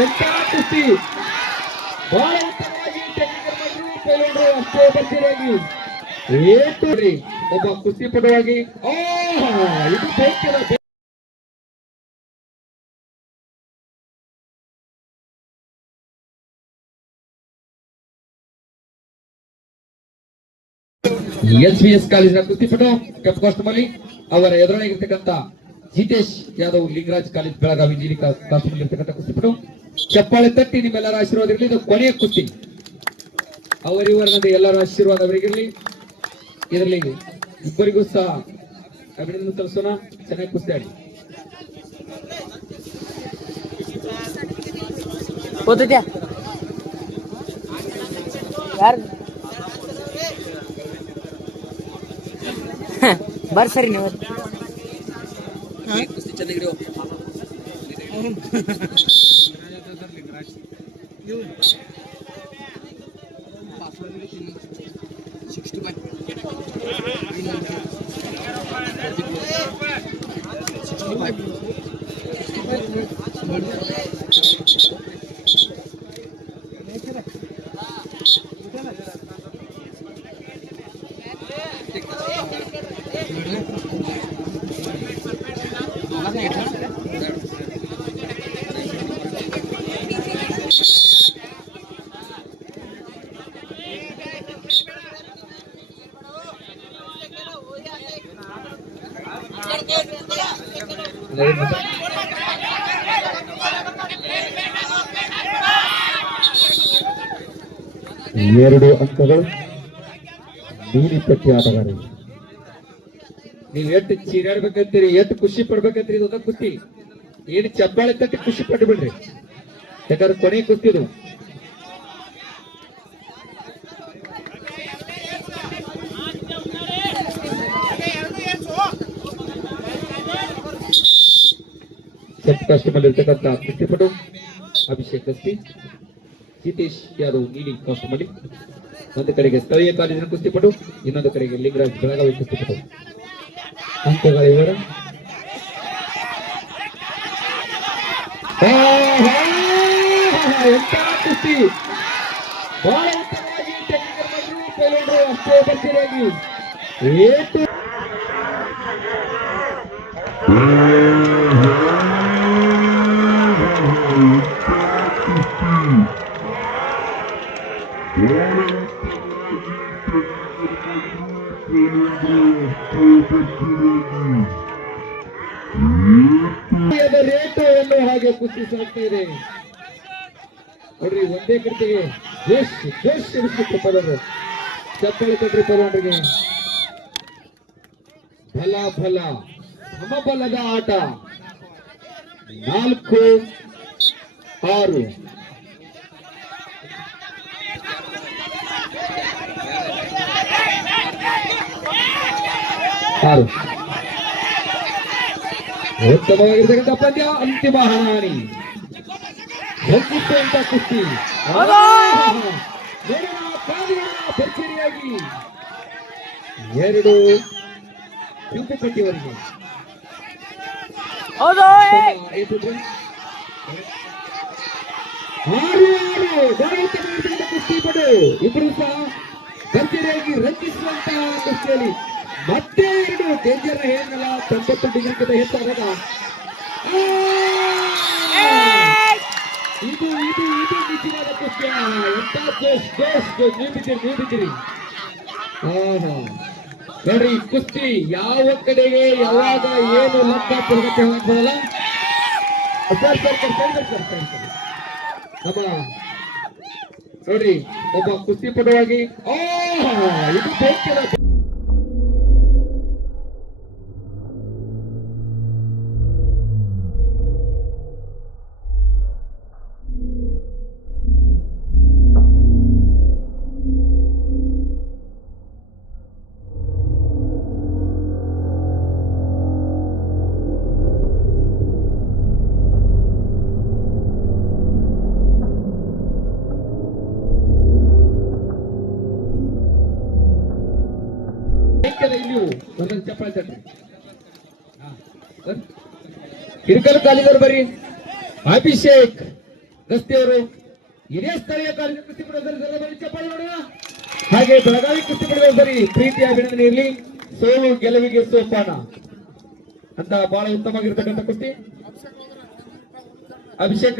ಎಂತ ಕುಸ್ತಿ ಬಹಳ ಉತ್ತಮವಾಗಿ ಟೆಕ್ನಿಕಲ್ ಮಾಡಿದ್ರು ಪೈಲೋನ್ರು ಅಷ್ಟೇ ಭರ್ಜರಿಯಾಗಿ ಏಟು ಒಬ್ಬ ಕುಸ್ತಿಪಟುವಾಗಿ ಇದು ಬೇಕಿಲ್ಲ. SVS ಕಾಲೇಜಿನ ಕುಸ್ತಿಪಟು ಕೆಂಪು ಕಾಸ್ಟ್ಯೂಮಲ್ಲಿ ಅವರ ಎದುರಾಗಿರ್ತಕ್ಕಂಥ ಜಿತೇಶ್ ಯಾದವ್ ಲಿಂಗರಾಜ್ ಕಾಲೇಜ್ ಬೆಳಗಾವಿ ನೀಲಿ ಕಾಸ್ಟ್ಯೂಮಲ್ಲಿ ಇರ್ತಕ್ಕಂಥ ಕುಸ್ತಿಪಟು ಚಪ್ಪಾಳೆ ತಟ್ಟಿ ನಿಮ್ಮೆಲ್ಲರ ಆಶೀರ್ವಾದ ಇರಲಿ. ಇದು ಕೊನೆಯ ಕುಸ್ತಿ, ಅವರಿವರನದು ಎಲ್ಲರ ಆಶೀರ್ವಾದ ಅವರಿಗಿರಲಿ. ಇದರಲ್ಲಿ ಇಬ್ಬರಿಗೂ ಸಹ ಅಭಿನಂದನೆ ಸಲ್ಲಿಸೋಣ. ಚೆನ್ನಾಗಿ ಕುಸ್ತಿ ಆಡಿ. ಬರ್ಸರಿ ನೀವು ಎರಡು ಅಂಕಗಳು ನೀಲಿ ಪಟ್ಟಿ ಆಟಗಾರರು. ನೀವು ಎಷ್ಟು ಚೀರಾಡ್ಬೇಕಂತೀರಿ, ಎಷ್ಟು ಖುಷಿ ಪಡ್ಬೇಕಂತೀರಿ, ಇದೊಂದ ಕುಸ್ತಿ. ಏನು ಚಪ್ಪಾಳೆ ತಟ್ಟಿ ಖುಷಿ ಪಡ್ಬಿಡ್ರಿ, ಯಾಕಂದ್ರೆ ಕೊನೆ ಕುಸ್ತಿದು. ಕೆಂಪು ಕಾಸ್ಟ್ಯೂಮಲ್ಲಿ ಇರ್ತಕ್ಕಂಥ ಕುಸ್ತಿಪಟು ಅಭಿಷೇಕ್ ಕಸ್ತಿ, ಜಿತೇಶ್ ಯಾದವ್ ನೀಲಿ ಕಾಸ್ಟ್ಯೂಮಲ್ಲಿ. ಒಂದು ಕಡೆಗೆ ಸ್ಥಳೀಯ ಕಾಲೇಜಿನ ಕುಸ್ತಿಪಟು, ಇನ್ನೊಂದು ಕಡೆಗೆ ಲಿಂಗರಾಜ್ ಬೆಳಗಾವಿ ಕುಸ್ತಿಪಟು. ಅಂಕಗಳಿವರ ಎಂತ ಕುಸ್ತಿ ಬಹಳ ಉತ್ತಮವಾಗಿ ಟೆಕ್ನಿಕಲ್ ಮಾಡಿದ್ರು ಪೈಲೋನ್ರು ಅಷ್ಟೇ ಭರ್ಜರಿಯಾಗಿ ಏಟು ರೇಟು ಎನ್ನುವ ಹಾಗೆ ಕುಸ್ತಿ ಸಾಗ್ತಾ ಇದೆ ನೋಡ್ರಿ. ಒಂದೇ ಕಡೆಗೆ ಜೋಶ್ ಇರಿಸ್ಬಿಟ್ಟು ಪದವರು ಚಪ್ಪಳಿ ತಟ್ರಿ ಪದವರಿಗೆ. ಫಲ ಸಮಬಲದ ಆಟ 4-6. ಉತ್ತಮವಾಗಿರ್ತಕ್ಕಂಥ ಪಂದ್ಯ, ಅಂತಿಮ ಹಣಾಹಣಿ, ಹೊಂದಿಸುವಂತ ಕುಸ್ತಿ. ಭರ್ಜರಿಯಾಗಿ ಎರಡು ಕೆಂಪು ಪಟ್ಟಿಯವರಿಗೆ ಕುಸ್ತಿಪಟು ಇಬ್ಬರು ಸಹ ಭರ್ಜರಿಯಾಗಿ ರಂಜಿಸುವಂತಹ ಕುಸ್ತಿಯಲ್ಲಿ ಮತ್ತೆ ಎರಡು ಡೇಂಜರ್ ಹೇಳಲ್ಲ. 90 ಡಿಗ್ರಿಗಿಂತ ಹೆಚ್ಚಾದಾಗ ಇದು ನಿಜವಾದ ಕುಸ್ತಿ. ಎಂತ ನೀವು ಬಿದ್ದೀರಿ ನೋಡ್ರಿ. ಕುಸ್ತಿ ಯಾವ ಕಡೆಗೆ ಯಾವಾಗ ಏನು ಲೆಕ್ಕ ಪುರುಗತೆ ಹೋಗ್ಬೋದಲ್ಲ. ನಮ್ಮ ನೋಡ್ರಿ ಒಬ್ಬ ಕುಸ್ತಿಪಟುವಾಗಿ ಇದು ಬೇಕಿಲ್ಲ. ಇಲ್ಲಿಯೂ ಒಂದೊಂದು ಚಪ್ಪಾಳೆ ತಟ್ಟಿ. ಹಿರಕಲ್ ಕಾಲೇಜರು ಬರೀ ಅಭಿಷೇಕ್ ಗಸ್ತಿಯವರು ಹಿರಿಯ ಸ್ಥಳೀಯ ಕಾಲೇಜು ಕುಸ್ತಿಪಟು ಚಪ್ಪಾಳೆ ನೋಡುವ. ಹಾಗೆ ಬೆಳಗಾವಿ ಕುಸ್ತಿಪಟು ಬರೀ ಪ್ರೀತಿಯ ಅಭಿನಂದನೆ ಇರಲಿ. ಸೋಲು ಗೆಲುವಿಗೆ ಸೋಪಾನ ಅಂತ ಬಹಳ ಉತ್ತಮವಾಗಿರ್ತಕ್ಕಂಥ ಕುಸ್ತಿ. ಅಭಿಷೇಕ್